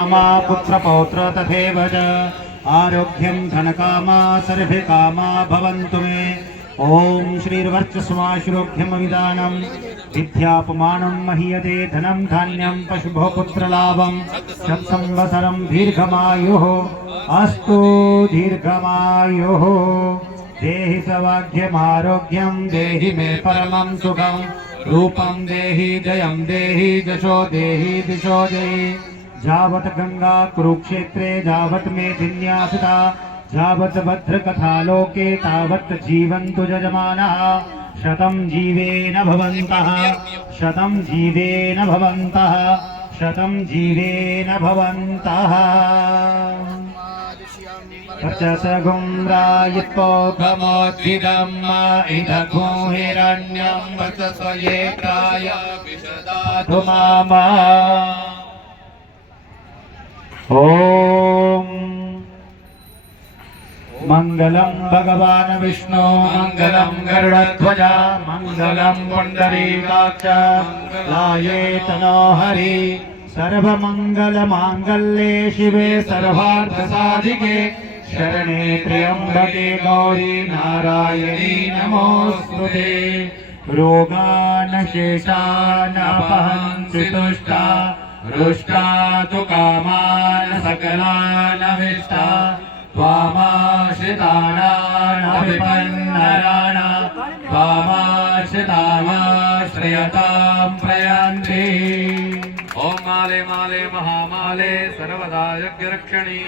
कामा पुत्रपौत्र तथैव च आरोग्यं धनकामा सर्वकामा भवन्तु मे। ॐ श्रीर्वर्चस्वाश्रोग्यमविदानं विद्यापमानं महीयते धनं धान्यं पशुभो पुत्रलाभं शतसंवत्सरं दीर्घमायुः अस्तु दीर्घमायुः। देहि सौभाग्यमारोग्यं देहि मे परमं सुखं रूपं देहि जयं देहि जशो देहि दिशो देहि। जावत गंगा कुरुक्षेत्रे जावत मेदिन्यासता जावत भद्रकथा लोके तावत् जीवन्तु यजमानः। शतं जीवेन भवन्तः शतं जीवेन भवन्तः शतं जीवेन भवन्तः। वचसगुम्रायित्पोघमोद्भिदम् इदघो हिरण्यं वचस्वयेत्राय विशदातु मामा। ओम मंगलम भगवान विष्णु मंगलम गरुड़ध्वजा मंगलम पुंडरीकाक्ष मंगलाये तनो हरि। सर्वमंगल मांगल्ये शिवे सर्वार्थ साधिके शरणे त्र्यंबके गौरी नारायणी नमोस्तुते। रोगान शेषान अपहंसि तुष्टा रुष्टा तु कामान सकलान विष्टा त्वामाश्रितानां त्वामाश्रितामाश्रयतां प्रयान्ति। ओम माले माले महामाले सर्वदा यज्ञरक्षणी।